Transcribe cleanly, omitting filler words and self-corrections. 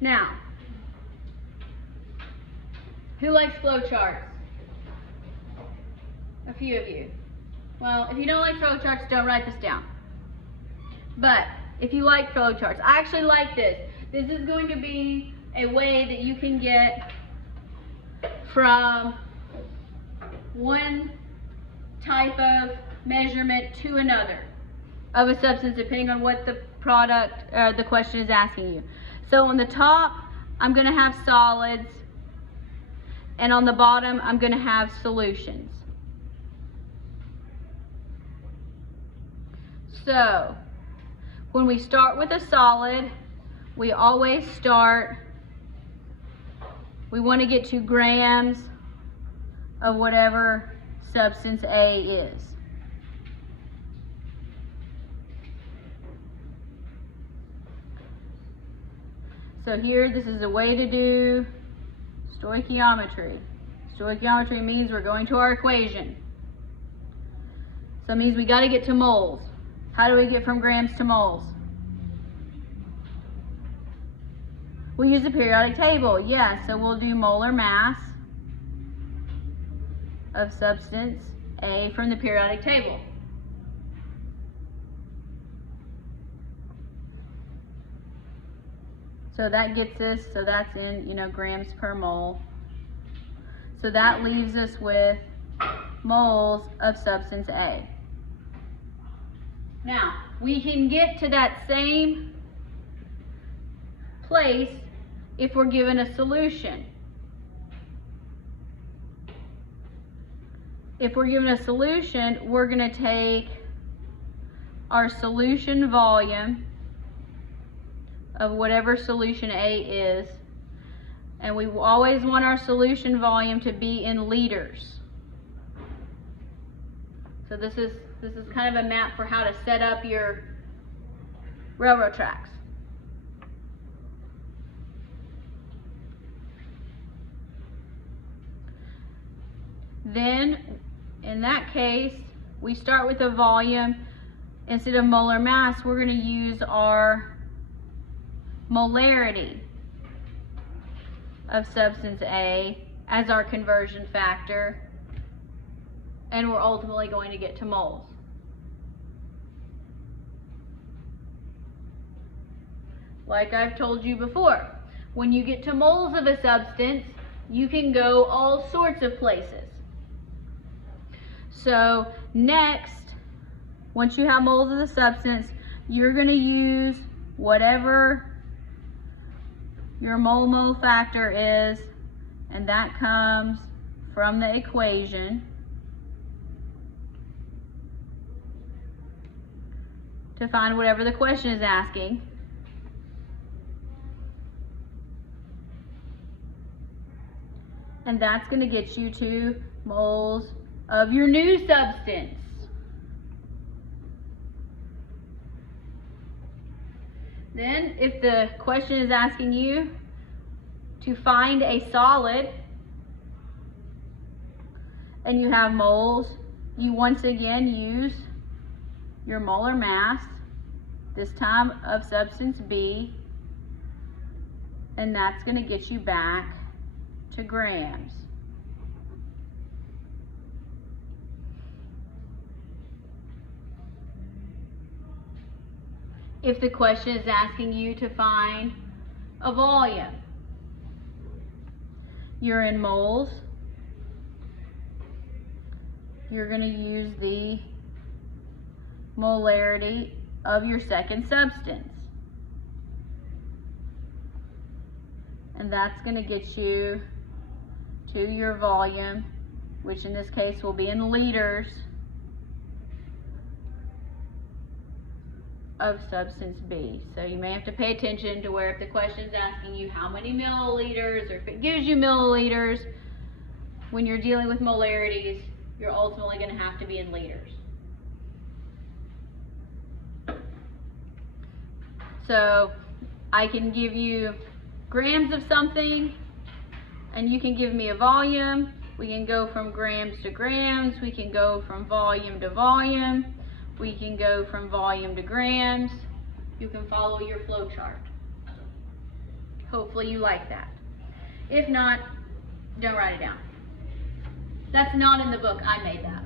Now, who likes flowcharts? A few of you. Well, if you don't like flowcharts, don't write this down. But if you like flowcharts, I actually like this. This is going to be a way that you can get from one type of measurement to another of a substance, depending on what the product or the question is asking you. So on the top, I'm going to have solids, and on the bottom, I'm going to have solutions. So when we start with a solid, we always start, we want to get to grams of whatever substance A is. So here, this is a way to do stoichiometry. Stoichiometry means we're going to our equation. So it means we got to get to moles. How do we get from grams to moles? We use the periodic table. Yeah, so we'll do molar mass of substance A from the periodic table. So that gets us, so that's in, grams per mole. So that leaves us with moles of substance A. Now, we can get to that same place if we're given a solution. If we're given a solution, we're going to take our solution volume of whatever solution A is, and we always want our solution volume to be in liters. So this is kind of a map for how to set up your railroad tracks. Then, in that case, we start with a volume. Instead of molar mass, we're going to use our molarity of substance A as our conversion factor, and we're ultimately going to get to moles. Like I've told you before, when you get to moles of a substance, you can go all sorts of places. So next, once you have moles of the substance, you're going to use whatever your mole factor is, and that comes from the equation, to find whatever the question is asking. And that's going to get you to moles of your new substance. Then, if the question is asking you to find a solid and you have moles, you once again use your molar mass, this time of substance B, and that's going to get you back to grams. If the question is asking you to find a volume, you're in moles, you're going to use the molarity of your second substance. And that's going to get you to your volume, which in this case will be in liters of substance B. So you may have to pay attention to where if the question is asking you how many milliliters, or if it gives you milliliters, when you're dealing with molarities, you're ultimately going to have to be in liters. So I can give you grams of something, and you can give me a volume. We can go from grams to grams. We can go from volume to volume. We can go from volume to grams. You can follow your flow chart. Hopefully you like that. If not, don't write it down. That's not in the book. I made that.